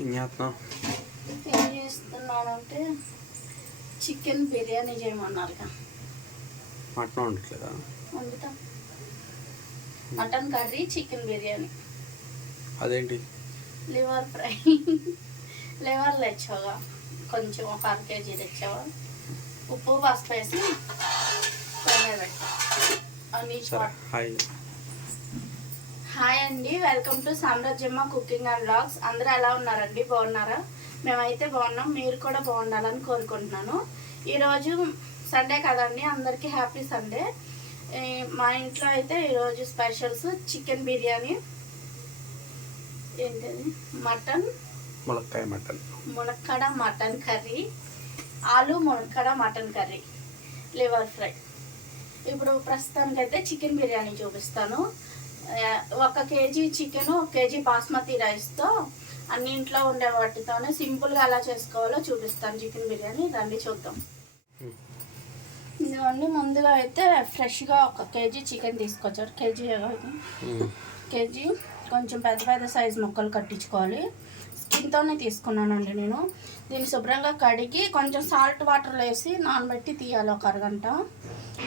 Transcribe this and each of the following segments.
ఏం చేస్తున్నానంటే చికెన్ బిర్యానీ చేయమన్నారు. మటన్ వండట్లేదా? వండుతాం. Mutton curry, chicken biryani. అదేంటి? Liver fry. లివర్ తెచ్చావా? కొంచెం ఒక 1/2 kg తెచ్చావా? ఉప్పు పసుపు వేసి హాయ్ అండి, welcome to Samrajyamma cooking and vlogs. అందరూ ఎలా ఉన్నారండి? బాగున్నారా? మేమైతే బాగున్నాం, మీరు కూడా బాగుండాలని కోరుకుంటున్నాను. ఈరోజు సండే కదండి, అందరికీ హ్యాపీ సండే. మా ఇంట్లో అయితే ఈరోజు స్పెషల్స్ చికెన్ బిర్యానీ, ఏంటది మటన్ మునక్కాడ మటన్ కర్రీ, ఆలు మునక్కాడ మటన్ కర్రీ, లివర్ ఫ్రై. ఇప్పుడు ప్రస్తుతానికైతే చికెన్ బిర్యానీ చూపిస్తాను. 1 kg చికెన్, 1 kg బాస్మతి రైస్తో అన్నింట్లో ఉండే వాటితోనే సింపుల్గా ఎలా చేసుకోవాలో చూపిస్తాను చికెన్ బిర్యానీ. రండి చూద్దాం. ఇదిగోండి, ముందుగా అయితే ఫ్రెష్గా 1 kg చికెన్ తీసుకొచ్చారు. కేజీ కొంచెం పెద్ద పెద్ద సైజు ముక్కలు కట్టించుకోవాలి. స్కిన్తోనే తీసుకున్నానండి నేను. దీన్ని శుభ్రంగా కడిగి కొంచెం సాల్ట్ వాటర్లో వేసి నానబెట్టి తీయాలి 1 అరగంట.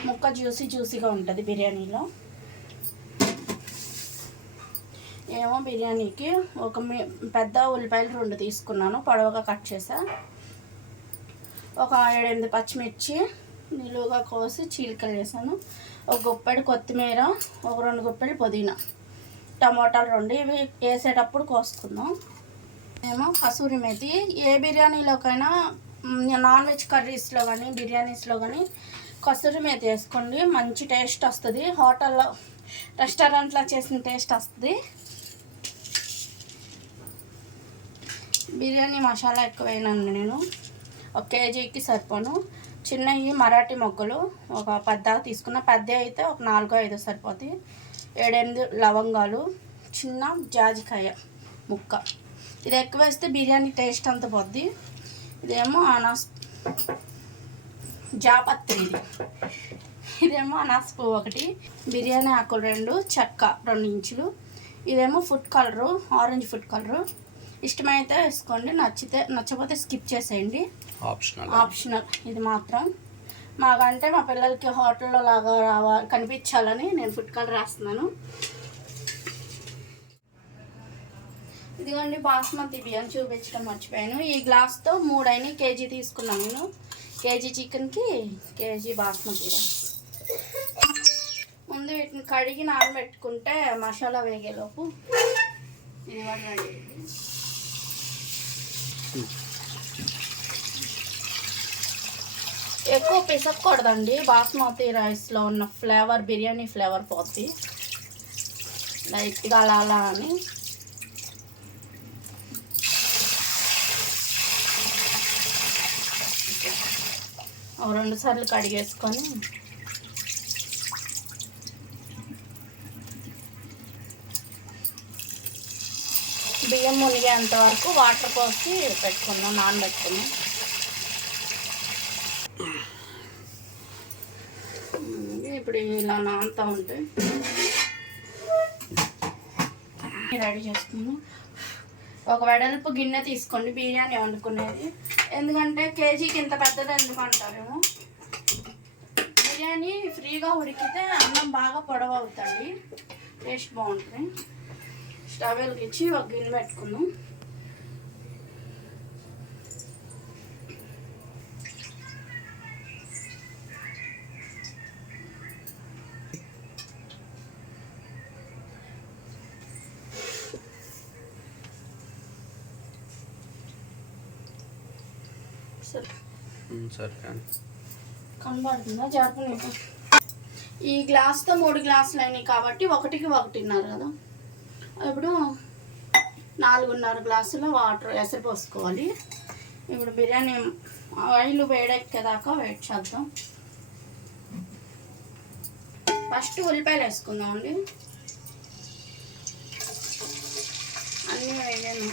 ముక్క జ్యూసీగా ఉంటుంది బిర్యానీలో. ఏమో బిర్యానీకి ఒక పెద్ద ఉల్లిపాయలు 2 తీసుకున్నాను, పొడవుగా కట్ చేసా. ఒక 7-8 పచ్చిమిర్చి నిలువుగా కోసి చీలికలు వేసాను. 1 గుప్పెడు కొత్తిమీర, ఒక 2 గుప్పెడు పుదీనా, టమోటాలు 2 ఇవి వేసేటప్పుడు కోసుకుందాం. ఏమో కసూరి మేతి. ఏ బిర్యానీలోకైనా, నాన్ వెజ్ కర్రీస్లో కానీ బిర్యానీస్లో కానీ కసూరి మేతి వేసుకోండి, మంచి టేస్ట్ వస్తుంది. హోటల్లో రెస్టారెంట్లో చేసిన టేస్ట్ వస్తుంది. బిర్యానీ మసాలా ఎక్కువైనండి నేను. 1 kgకి సరిపోను. చిన్నవి మరాఠీ మొగ్గలు ఒక 10 తీసుకున్న. పెద్ద అయితే ఒక 4-5 సరిపోతాయి. 7-8 లవంగాలు, చిన్న జాజికాయ ముక్క. ఇది ఎక్కువ వేస్తే బిర్యానీ టేస్ట్ అంత పోద్ది. ఇదేమో జాపత్రి, ఇదేమో అనాస్ పువ్వు 1, బిర్యానీ ఆకులు 2, చెక్క 2 ఇంచులు. ఇదేమో food colour, orange food colour. ఇష్టమైతే వేసుకోండి, నచ్చకపోతే స్కిప్ చేసేయండి, ఆప్షనల్. ఇది మాత్రం మాకంటే మా పిల్లలకి హోటల్లో లాగా కనిపించాలని నేను ఫుడ్ కలర్ రాస్తున్నాను. ఇదిగోండి బాస్మతి బియ్యం చూపించడం మర్చిపోయాను. ఈ గ్లాస్తో 3 అయినాయి. కేజీ తీసుకున్నాను నేను. కేజీ చికెన్కి కేజీ బాస్మతి రైస్. ముందు వీటిని కడిగి నానబెట్టుకుంటే మసాలా వేగేలోపు ఇది రెడీ. ఎక్కువ పిసక్కూడదండి, బాస్మతి రైస్లో ఉన్న ఫ్లేవర్ బిర్యానీ ఫ్లేవర్ పోద్ది. లైట్గా అలా అని ఒక 2 సార్లు కడిగేసుకొని బియ్యం మునిగేంత వరకు వాటర్ పోసి పెట్టుకున్నాం, నానబెట్టుకున్నాం. ఇప్పుడు ఇలా నానుతూ ఉంటాయి. రెడీ చేసుకున్నాం. ఒక వెడల్పు గిన్నె తీసుకోండి బిర్యానీ వండుకునేది. ఎందుకంటే కేజీకి ఇంత పెద్దది ఎందుకు అంటారేమో. బిర్యానీ ఫ్రీగా ఉడికితే అన్నం బాగా పొడవు అవుతుంది, టేస్ట్ బాగుంటుంది. స్టవ్ వెలిగించి ఒక గిన్నె పెట్టుకున్నాం. కనబడుతుందా? జరపలేదు. ఈ గ్లాస్తో 3 గ్లాసులు అయినాయి కాబట్టి 1కి 1.5 కదా. ఇప్పుడు 4.5 గ్లాసుల వాటర్ ఎసరు పోసుకోవాలి. ఇప్పుడు బిర్యానీ ఆయిల్ వేడెక్కేదాకా వెయిట్ చేద్దాం. ఫస్ట్ ఉల్లిపాయలు వేసుకుందాం అండి. అన్నీ వేయను,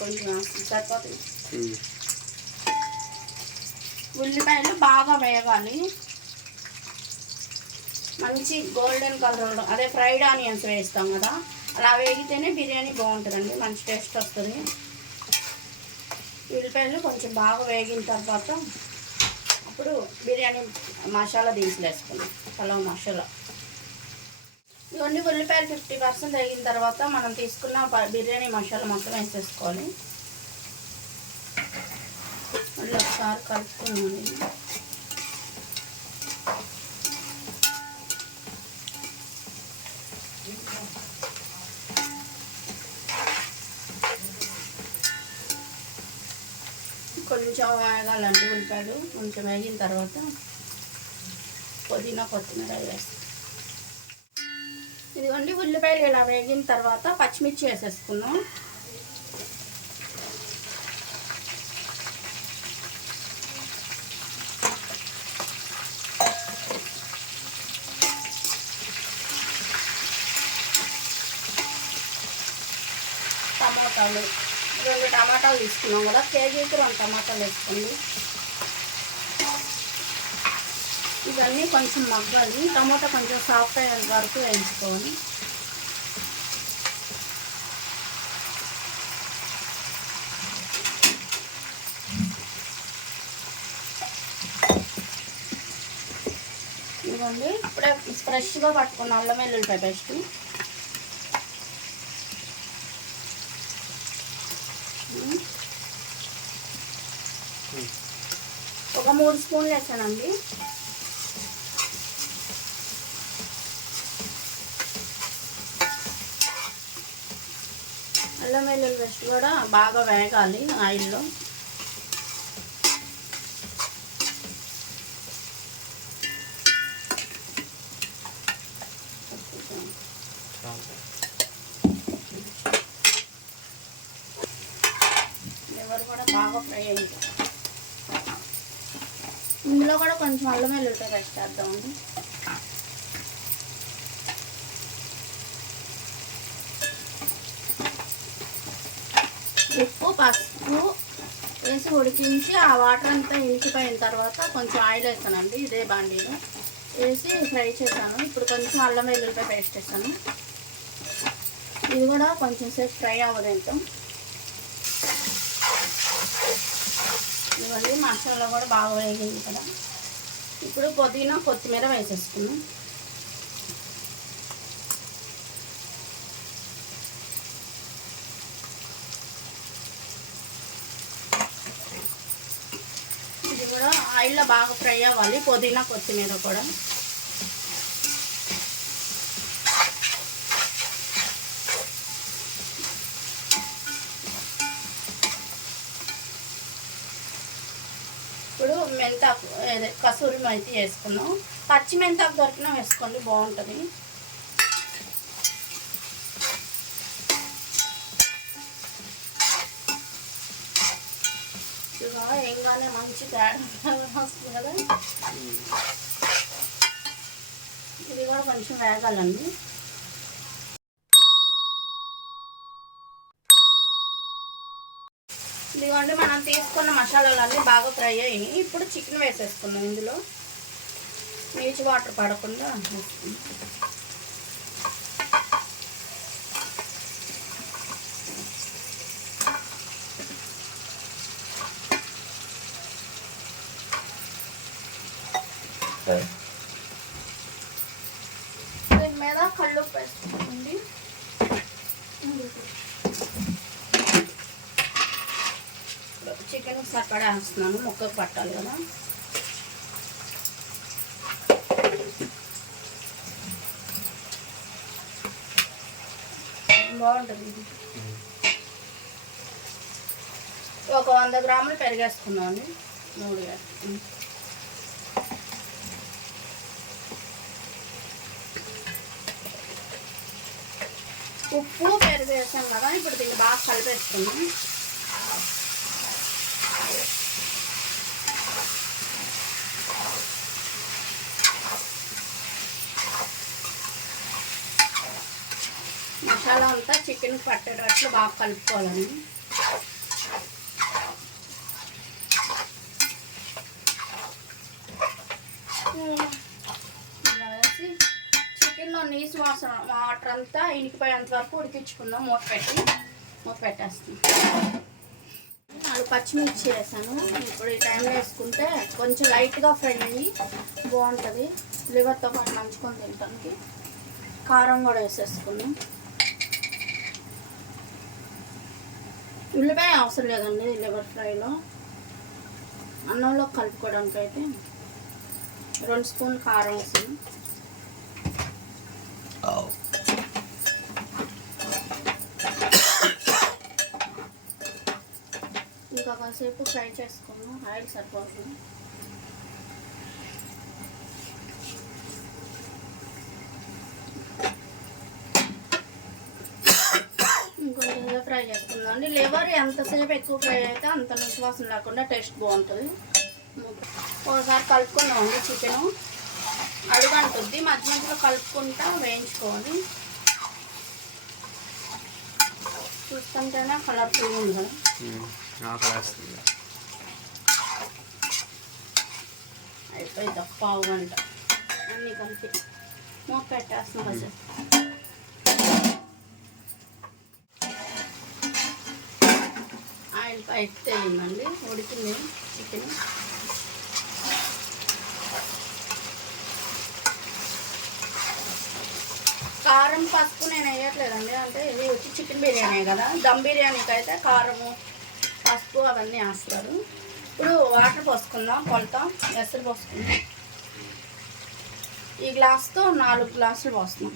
కొంచెం సరిపోతుంది. ఉల్లిపాయలు బాగా వేగాలి, మంచి గోల్డెన్ కలర్. అదే ఫ్రైడ్ ఆనియన్స్ వేస్తాం కదా, అలా వేగితేనే బిర్యానీ బాగుంటుందండి, మంచి టేస్ట్ వస్తుంది. ఉల్లిపాయలు కొంచెం బాగా వేగిన తర్వాత అప్పుడు బిర్యానీ మసాలా దినుసులు వేసుకున్నాం, పలావ్ మసాలా. ఇవన్నీ ఉల్లిపాయలు 50% వేగిన తర్వాత మనం తీసుకున్న బిర్యానీ మసాలా మొత్తం వేసేసుకోవాలి. మళ్ళీ ఒకసారి కలుపుకున్నాను. కొంచెం వేగాలండి ఉల్లిపాయలు. కొంచెం వేగిన తర్వాత పుదీనా కొత్తిమీర వేస్తాం. ఇదిగోండి ఉల్లిపాయలు ఇలా వేగిన తర్వాత పచ్చిమిర్చి వేసేసుకున్నాం. టమాటాలు 2 టమాటాలు తీసుకున్నాం కదా, కేజీకి 2 టమాటాలు వేసుకోండి. ఇవన్నీ కొంచెం మగ్గాలి. టమాటా కొంచెం సాఫ్ట్ అయ్యేంత వరకు వేయించుకోవాలి. ఇదిగోండి ఇప్పుడే ఫ్రెష్గా పట్టుకున్న అల్లం వెల్లుల్లిపాయ పేస్ట్, ఒక 3 స్పూన్లు వేసానండి. అల్లం వెల్లుల్లి పేస్ట్ కూడా బాగా వేగాలి ఆయిల్లో. లివర్ కూడా బాగా ఫ్రై అయింది. ఇందులో కూడా కొంచెం అల్లం వెల్లుల్లిపాయ పేస్ట్ వేద్దామండి. ఉప్పు పసుపు వేసి ఉడికించి ఆ వాటర్ అంతా ఇంకిపోయిన తర్వాత కొంచెం ఆయిల్ వేసానండి. ఇదే బాండీలో వేసి ఫ్రై చేశాను. ఇప్పుడు కొంచెం అల్లం వెల్లుల్లిపాయ పేస్ట్ వేసాను. ఇది కూడా కొంచెం సేపు ఫ్రై అవ్వదేంటాం. ఇవన్నీ మసాలా కూడా బాగా వేగింది కదా. ఇప్పుడు పుదీనా కొత్తిమీర వేసేసుకున్నాం. ఇది కూడా ఆయిల్లో బాగా ఫ్రై అవ్వాలి, పుదీనా కొత్తిమీర కూడా. ఇప్పుడు మెంతాకు కసూరి మెంతి వేసుకున్నాం. పచ్చి మెంతాకు దొరికినా వేసుకోండి, బాగుంటుంది. ఇదిగా ఏంగానే మంచి తేడా వస్తుంది కదా. ఇది కూడా కొంచెం వేగాలండి. ఇదిగోండి మనం తీసుకున్న మసాలాలన్నీ బాగా ఫ్రై అయ్యాయి. ఇప్పుడు చికెన్ వేసేసుకున్నాం. ఇందులో నీచు వాటర్ పడకుండా దీని మీద కల్లుప్పు వేసుకోండి. చికెన్ సరిపడా వేస్తున్నాను, ముక్కకు పట్టాలి కదా. బాగుంటుంది ఇది. ఒక 100 గ్రాములు పెరిగేసుకున్నాం అండి. 3 ఉప్పు పెరుగు వేసాం కదా. ఇప్పుడు దీన్ని బాగా కలిపేసుకున్నాం. మసాలా అంతా చికెన్ పట్టేటట్లు బాగా కలుపుకోవాలండి. వేసి చికెన్లో నీసు వాసన వాటర్ అంతా ఇనికిపోయేంత వరకు ఉడికించుకుందాం. మూత పెట్టేస్తాం. 4 పచ్చిమిర్చి వేసాను. ఇప్పుడు ఈ టైంలో వేసుకుంటే కొంచెం లైట్గా ఫ్రై అయ్యి బాగుంటుంది. లివర్తో పాటు నంచుకొని తినడానికి. కారం కూడా వేసేసుకున్నాం. ఉల్లిపాయ అవసరం లేదండి లివర్ ఫ్రైలో. అన్నంలో కలుపుకోవడానికి అయితే 2 స్పూన్లు కారం వేసాను. ఇంకా కాసేపు ఫ్రై చేసుకున్నాం. ఆయిల్ సరిపోతుంది. ఇంకొంచెం ఫ్రై చేసుకుందాం. లివర్ ఎంతసేపు ఎక్కువ ఫ్రై అయితే అంత నిశ్వాసం లేకుండా టేస్ట్ బాగుంటుంది. ఒకసారి కలుపుకున్నామండి. చికెను అడుగంటుంది. మధ్య మధ్యలో కలుపుకుంటా వేయించుకోవాలి. చూస్తుంటేనే కలర్ఫుల్గా ఉంది కదా. అయిపోయింది. పావు గంట అన్నీ కలిపి మూత పెట్టేస్తున్నాం కాసేపు. ఆయిల్ పైకి తేలిందండి. ఉడికింది చికెన్. కారం పసుపు నేను వేయట్లేదండి. అంటే ఇది వచ్చి చికెన్ బిర్యానీ కదా. దమ్ బిర్యానీకి అయితే కారము పసుపు అవన్నీ వేస్తారు. ఇప్పుడు వాటర్ పోసుకుందాం. కొలత ఎసరు పోసుకుందాం. ఈ గ్లాస్తో 4 గ్లాసులు పోస్తున్నాం.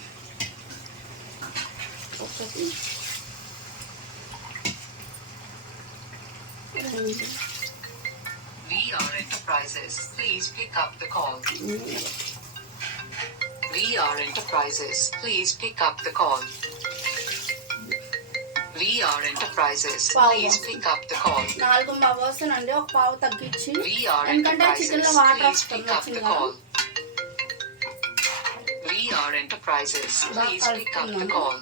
ఒకటి 2 VR Enterprises, please pick up the call. VR Enterprises, please pick up the call. VR Enterprises, please pick up the call. 4 పోస్తానండి. ఒక పావు తగ్గించి. VR ఎందుకంటే చికెన్లో Enterprises, water please pick up the call. VR Enterprises, please pick up the call.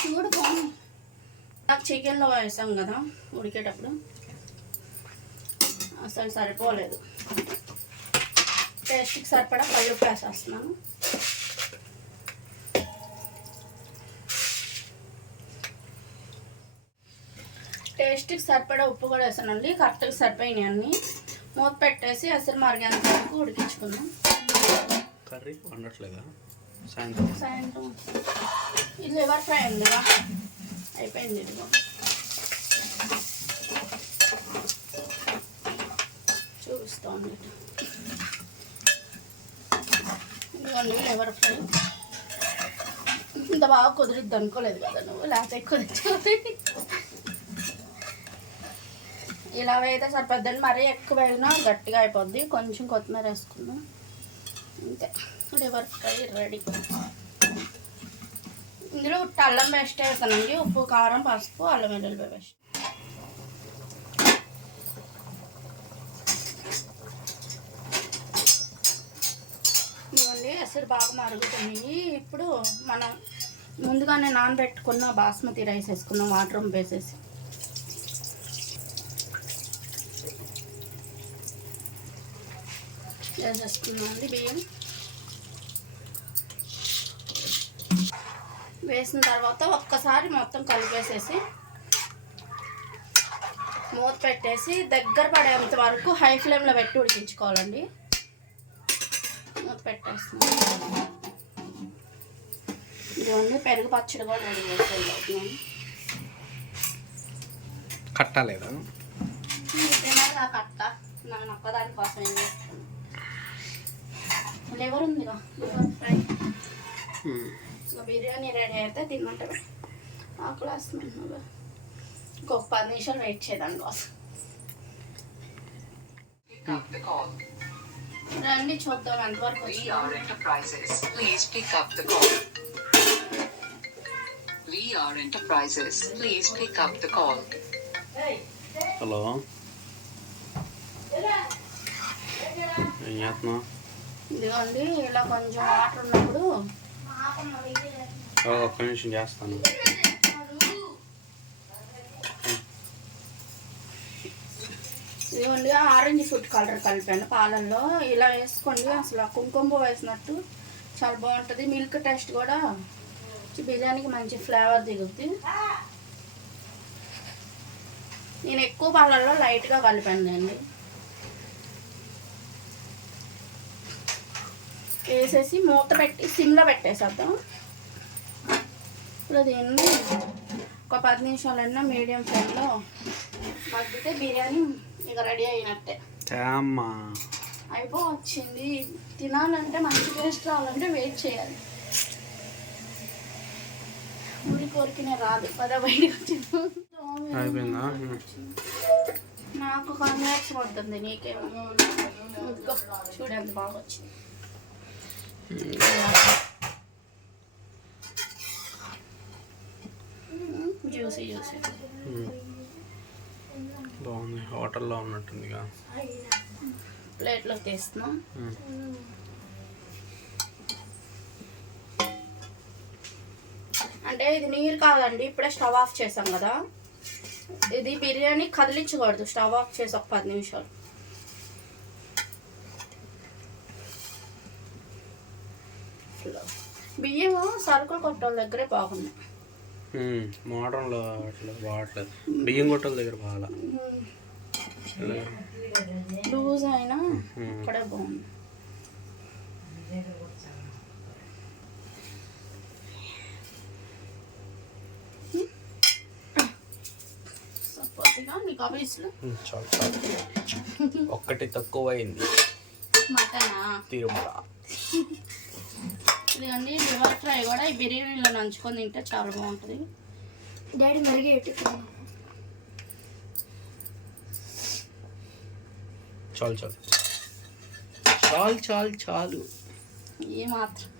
చూడు బాగుంది. నాకు చికెన్లో వేసాం కదా ఉడికేటప్పుడు అసలు సరిపోలేదు. టేస్ట్కి సరిపడా కల్లుప్పు వేసేస్తున్నాను. టేస్ట్కి సరిపడా ఉప్పు కూడా వేసానండి. కరెక్ట్గా సరిపోయినాయి అన్నీ. మూత పెట్టేసి అసలు మరిగేంత వరకు ఉడికించుకున్నాం. కర్రీ వండట్లేదా? సాయంత్రం ఇది లివర్ ఫ్రై ఉందిగా అయిపోయింది. ఇదిగో చూపిస్తాను. ఇదిగోండి లివర్ ఫ్రై. ఇంత బాగా కుదిరిద్ది అనుకోలేదు కదా నువ్వు. లేకపోతే ఎక్కువ తెచ్చావు. ఇలా అయితే సరిపోద్దండి. మరీ ఎక్కువ అయినా గట్టిగా అయిపోద్ది. కొంచెం కొత్తిమీర వేసుకుందాం అంతే. Liver fry ready. ఇందులో అల్లం పేస్ట్ వేస్తానండి. ఉప్పు కారం పసుపు అల్లం వెల్లుల్లి పేస్ట్. ఇవ్వండి ఎసరు బాగా మరుగుతున్నాయి. ఇప్పుడు మనం ముందుగానే నానబెట్టుకున్న బాస్మతి రైస్ వేసుకున్నాం. వాటర్ వేసేసి వేసేసుకున్నాం అండి. బియ్యం వేసిన తర్వాత ఒక్కసారి మొత్తం కలిపేసేసి మూత పెట్టేసి దగ్గర పడేంత వరకు హై ఫ్లేమ్లో పెట్టి ఉడికించుకోవాలండి. మూత పెట్టేస్తున్నాం. ఇదిగోండి పెరుగు పచ్చడి కూడా రెడీ చేసేది. కట్టలేదా? ఆ కట్ట నన్ను ఒక్కదాని కోసం ఏం చేస్తాను. లివర్ ఉందిగా లివర్ ఫ్రై. బిర్యానీ రెడీ అయితే తినమంటే ఆకులు వేస్తున్నాను. ఇంకొక 10 నిమిషాలు వెయిట్ చేయదాని కోసం. రండి చూద్దాం ఎంతవరకు VR Enterprises, please pick up the call. VR Enterprises, please pick up the call. Hello, ఏం చేస్తున్నావు? ఇదిగోండి ఇలా కొంచెం వాటర్ ఉన్నప్పుడు ఒక్క నిమిషం చేస్తాను. ఇదిగోండి ఆరెంజ్ ఫుడ్ కలర్ కలిపాను పాలల్లో. ఇలా వేసుకోండి. అసలు కుంకుమ వేసినట్టు చాలా బాగుంటుంది. మిల్క్ టేస్ట్ కూడా బిర్యానీకి మంచి ఫ్లేవర్ దిగుద్ది. నేను ఎక్కువ పాలల్లో లైట్గా కలిపానండి. వేసేసి మూత పెట్టి సిమ్లో పెట్టేసేద్దాం. ఇప్పుడు దీన్ని ఒక 10 నిమిషాలన్నా మీడియం ఫ్లేమ్లో మగ్గితే బిర్యానీ ఇక రెడీ అయినట్టే. వచ్చింది. తినాలంటే మంచి టేస్ట్ రావాలంటే వెయిట్ చేయాలి. ఊరి కోరికనే రాదు పద బయటకు వచ్చింది. నాకు కాంగ్రాట్స్ పడుతుంది, నీకేమో చూడండి బాగా వచ్చింది. జ్యూసీ జ్యూసీ బాగుంది, హోటల్లో ఉన్నట్టుందిగా. ప్లేట్లోకి తీస్తున్నాం. అంటే ఇది నీరు కాదండి, ఇప్పుడే స్టవ్ ఆఫ్ చేసాం కదా. ఇది బిర్యానీ కదిలించకూడదు, స్టవ్ ఆఫ్ చేసి ఒక 10 నిమిషాలు. బియ్యం సరుకులు కొట్టాల దగ్గరే బాగున్నాయి, మోడర్న్లో అట్లా బాగట్లేదు. బియ్యం కొట్టాల దగ్గర బాగా లూజ్ అయినా ఇక్కడే బాగుంది. నీకు ఆఫీస్లో ఒక్కటి తక్కువ అయింది. మటనా తిరుమల. ఇదిగండి లివర్ ఫ్రై కూడా ఈ బిర్యానీలో నంచుకొని తింటే చాలా బాగుంటుంది. డాడీ మరిగే చాలు చాలు చాలు చాలు చాలు ఏ మాత్రం.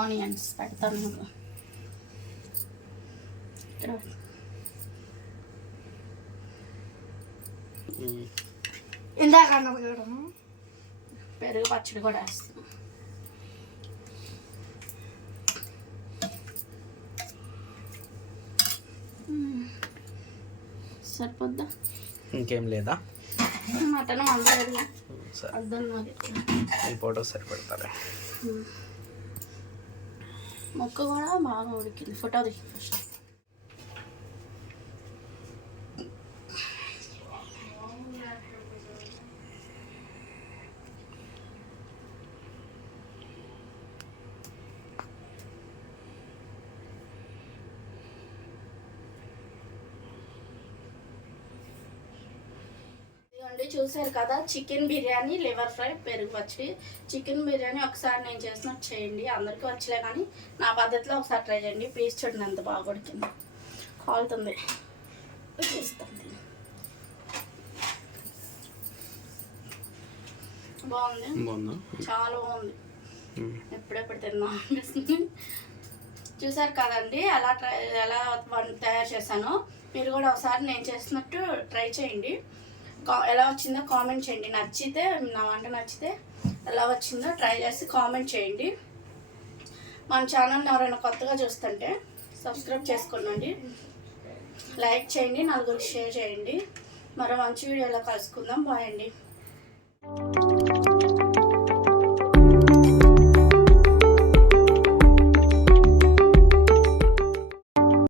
ఆనియన్స్ పెడతాను. ఇందాక పెరుగు పచ్చడి కూడా వేస్తాం. సరిపోద్దా? ఇంకేం లేదా? మటన్ అందలేదు అర్థం ఈ ఫోటో సరిపెడతారా? మొక్క కూడా బాగా ఉడికింది. ఫోటో దిగి ఫస్ట్. చూసారు కదా, చికెన్ బిర్యానీ, లివర్ ఫ్రై, పెరుగు పచ్చడి. చికెన్ బిర్యానీ ఒకసారి నేను చేసినట్టు చేయండి, అందరికీ వచ్చలే కానీ నా పద్ధతిలో ఒకసారి ట్రై చేయండి. పీస్ చూడండి ఎంత బాగా ఉడికింది, కాలుతుంది. బాగుంది, చాలా బాగుంది. ఎప్పుడెప్పుడు తిన్నా అనిపిస్తుంది. చూసారు కదండి ఎలా తయారు చేశానో. మీరు కూడా ఒకసారి నేను చేసినట్టు ట్రై చేయండి. ఎలా వచ్చిందో కామెంట్ చేయండి. నచ్చితే నా వంట నచ్చితే ఎలా వచ్చిందో ట్రై చేసి కామెంట్ చేయండి. మన ఛానల్ని ఎవరైనా కొత్తగా చూస్తుంటే సబ్స్క్రైబ్ చేసుకోండి, లైక్ చేయండి, నలుగురికి షేర్ చేయండి. మరో మంచి వీడియోలో కలుసుకుందాం. బాయ్ అండి.